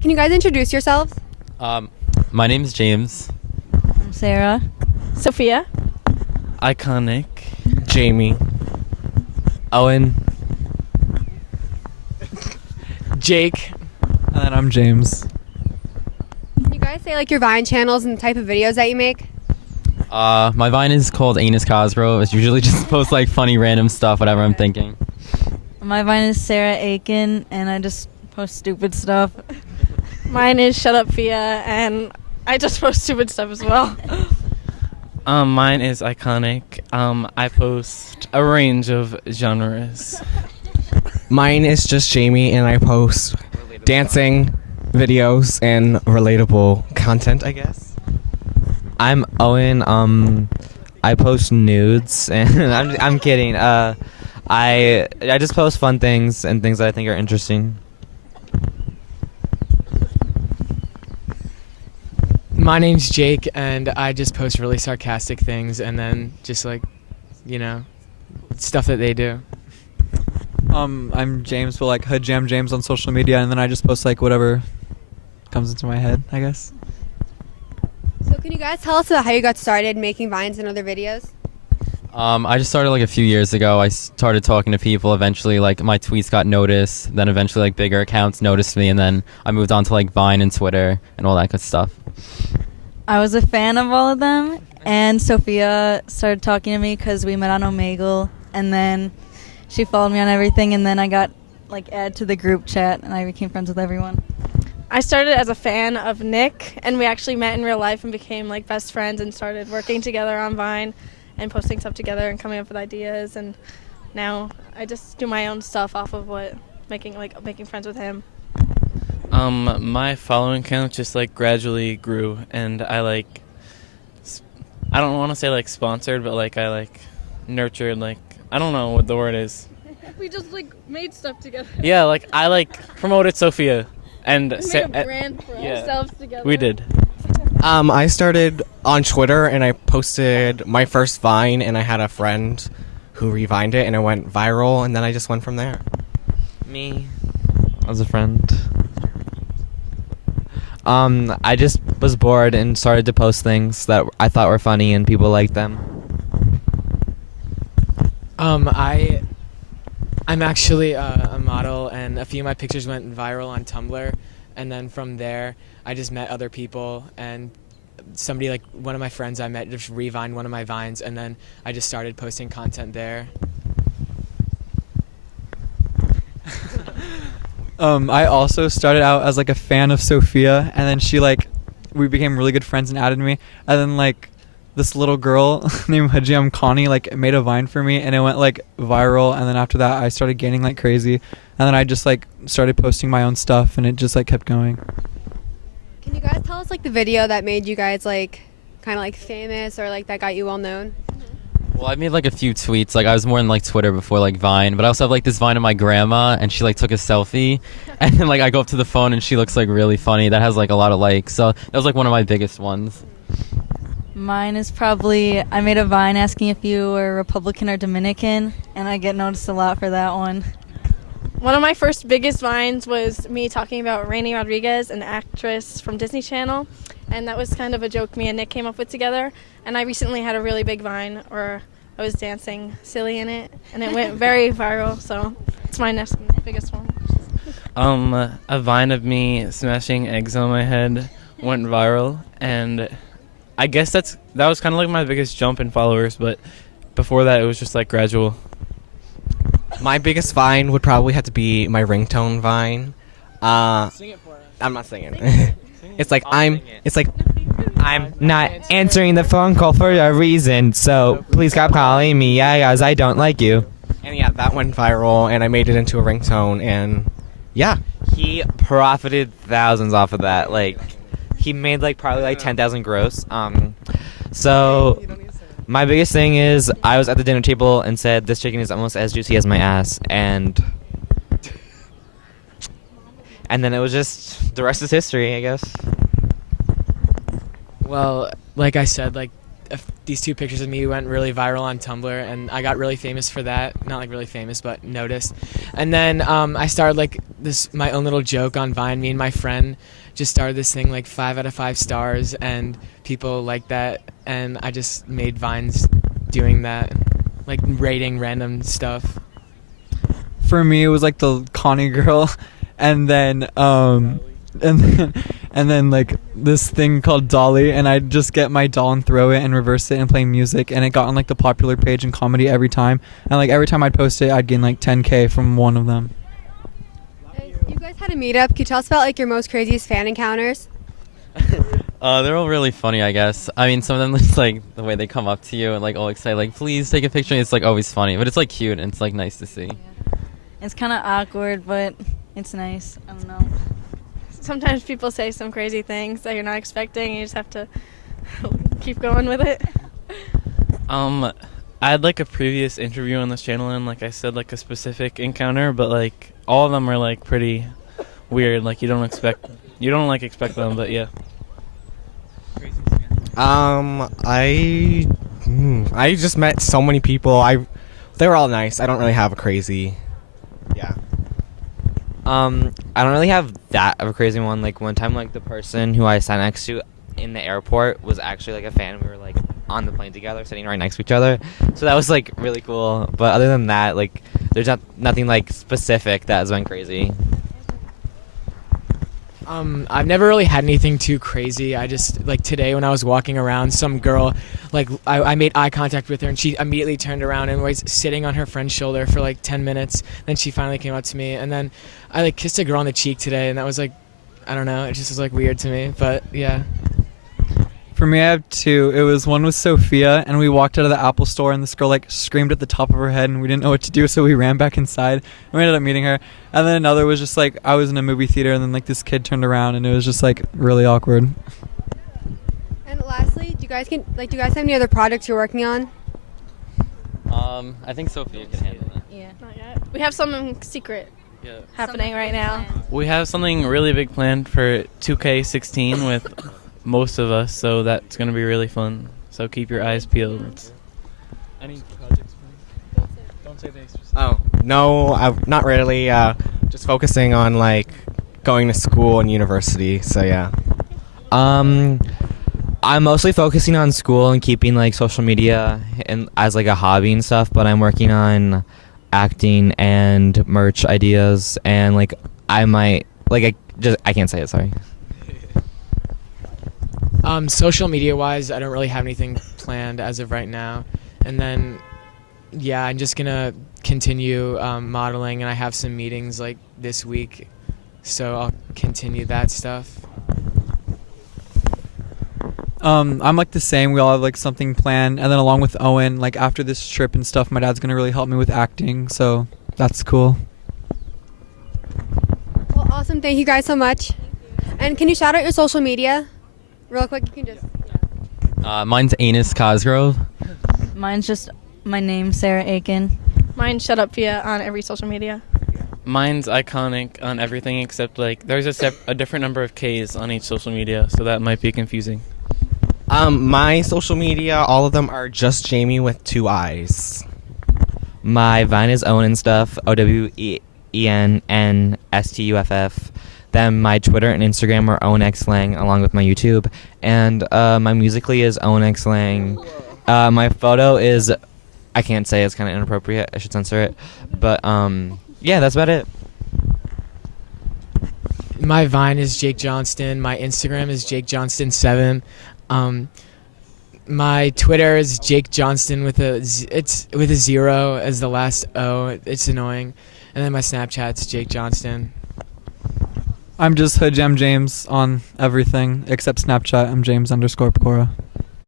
Can you guys introduce yourselves? My name is James. I'm Sarah. Sophia. Iconic. Jamie. Owen. Jake. And then I'm James. Can you guys say like your Vine channels and the type of videos that you make? My Vine is called Anus Cosgrove. It's usually just post like funny random stuff, whatever I'm thinking. My Vine is Sarah Aiken, and I just post stupid stuff. Mine is Shut Up Fia, and I just post stupid stuff as well. Mine is Iconic. I post a range of genres. Mine is just Jamie, and I post dancing videos and relatable content, I guess. I'm Owen. I post nudes, and I'm kidding. I just post fun things and things that I think are interesting. My name's Jake, and I just post really sarcastic things and then just like, stuff that they do. I'm James, but like Hood Jam James on social media, and then I just post like whatever comes into my head, I guess. So can you guys tell us about how you got started making Vines and other videos? I just started like a few years ago. I started talking to people. Eventually, like my tweets got noticed. Then eventually, like bigger accounts noticed me, and then I moved on to like Vine and Twitter and all that good stuff. I was a fan of all of them, and Sophia started talking to me because we met on Omegle, and then she followed me on everything, and then I got like added to the group chat, and I became friends with everyone. I started as a fan of Nick, and we actually met in real life and became like best friends and started working together on Vine and posting stuff together and coming up with ideas, and now I just do my own stuff off of making friends with him. My following count just like gradually grew, and I don't want to say like sponsored, but like I like nurtured, like I don't know what the word is. We just like made stuff together. Yeah, like I like promoted Sophia and We made a brand for ourselves together. We did. I started on Twitter, and I posted my first Vine, and I had a friend who revined it, and it went viral, and then I just went from there. Me, as a friend. I just was bored and started to post things that I thought were funny and people liked them. I'm actually a model, and a few of my pictures went viral on Tumblr, and then from there I just met other people, and somebody like one of my friends I met just revined one of my Vines, and then I just started posting content there. I also started out as like a fan of Sophia, and then we became really good friends and added me, and then like this little girl named Hajam Connie like made a Vine for me, and it went like viral, and then after that I started gaining like crazy, and then I just like started posting my own stuff, and it just like kept going. Can you guys tell us like the video that made you guys like kind of like famous or like that got you well known? Well, I made like a few tweets. Like I was more in like Twitter before like Vine, but I also have like this Vine of my grandma, and she like took a selfie, and then like I go up to the phone and she looks like really funny. That has like a lot of likes. So that was like one of my biggest ones. Mine is probably, I made a Vine asking if you were Republican or Dominican, and I get noticed a lot for that one. One of my first biggest Vines was me talking about Rainy Rodriguez, an actress from Disney Channel, and that was kind of a joke me and Nick came up with together. And I recently had a really big Vine where I was dancing silly in it, and it went very viral, so it's my next biggest one. A Vine of me smashing eggs on my head went viral, and I guess that was kind of like my biggest jump in followers, but before that it was just like gradual. My biggest Vine would probably have to be my ringtone Vine. Sing it for us. I'm not singing. It's like I'm not answering the phone call for a reason, so please stop calling me, as I don't like you. And yeah, that went viral, and I made it into a ringtone, and yeah. He profited thousands off of that. Like, he made like probably like 10,000 gross. So my biggest thing is I was at the dinner table and said this chicken is almost as juicy as my ass, and then it was just the rest is history, I guess. Well, like I said, like these two pictures of me went really viral on Tumblr, and I got really famous for that. Not like really famous, but noticed. And then I started like my own little joke on Vine. Me and my friend just started this thing like 5 out of 5 stars, and people liked that. And I just made Vines doing that, like rating random stuff. For me, it was like the Connie girl, and then like this thing called Dolly, and I'd just get my doll and throw it and reverse it and play music, and it got on like the popular page in comedy every time, and like every time I'd post it, I'd gain like 10K from one of them. You guys had a meetup. Can you tell us about like your most craziest fan encounters? They're all really funny, I guess. I mean, some of them, it's like the way they come up to you and like all excited, like please take a picture. It's like always funny, but it's like cute and it's like nice to see. It's kind of awkward, but it's nice. I don't know. Sometimes people say some crazy things that you're not expecting, and you just have to keep going with it. I had like a previous interview on this channel, and like I said, like a specific encounter, but like all of them are like pretty weird. Like you don't expect them, but yeah. I just met so many people. They were all nice. I don't really have a crazy. Yeah. I don't really have that of a crazy one. Like one time, like the person who I sat next to in the airport was actually like a fan. We were like on the plane together, sitting right next to each other. So that was like really cool. But other than that, like there's nothing like specific that has been crazy. I've never really had anything too crazy. I just, like today when I was walking around, some girl, like I made eye contact with her, and she immediately turned around and was sitting on her friend's shoulder for like 10 minutes. Then she finally came up to me, and then I like kissed a girl on the cheek today, and that was like, I don't know, it just was like weird to me, but yeah. For me, I have two. It was one with Sophia, and we walked out of the Apple store, and this girl like screamed at the top of her head, and we didn't know what to do, so we ran back inside, and we ended up meeting her. And then another was just like I was in a movie theater, and then like this kid turned around, and it was just like really awkward. And lastly, do you guys have any other projects you're working on? I think Sophia can handle it. Yeah. Not yet. We have something secret happening right now. We have something really big planned for 2K16 with most of us, so that's gonna be really fun. So keep your eyes peeled. Any projects? Don't say this. Oh no, not really. Just focusing on like going to school and university. So yeah. I'm mostly focusing on school and keeping like social media and as like a hobby and stuff, but I'm working on acting and merch ideas, and like I might like I can't say it, sorry. Social media wise, I don't really have anything planned as of right now. And then yeah, I'm just gonna continue modeling, and I have some meetings like this week, so I'll continue that stuff. I'm like the same. We all have like something planned, and then along with Owen, like after this trip and stuff, my dad's gonna really help me with acting, so that's cool. Well, awesome. Thank you guys so much. And can you shout out your social media? Real quick, you can just. Mine's Anus Cosgrove. Mine's just my name, Sarah Aiken. Mine's Shut Up Via on every social media. Mine's Iconic on everything except like there's a different number of K's on each social media, so that might be confusing. My social media, all of them are just Jamie with 2 eyes. My Vine is Owen and Stuff, OWENNSTUFF. Then my Twitter and Instagram are OwenXLang, along with my YouTube. And my Musical.ly is OwenXLang. My photo is, I can't say, it's kind of inappropriate. I should censor it. But yeah, that's about it. My Vine is Jake Johnston. My Instagram is Jake Johnston7. My Twitter is Jake Johnston with a 0 as the last O. It's annoying. And then my Snapchat's Jake Johnston. I'm just James on everything except Snapchat. I'm James_Pecora.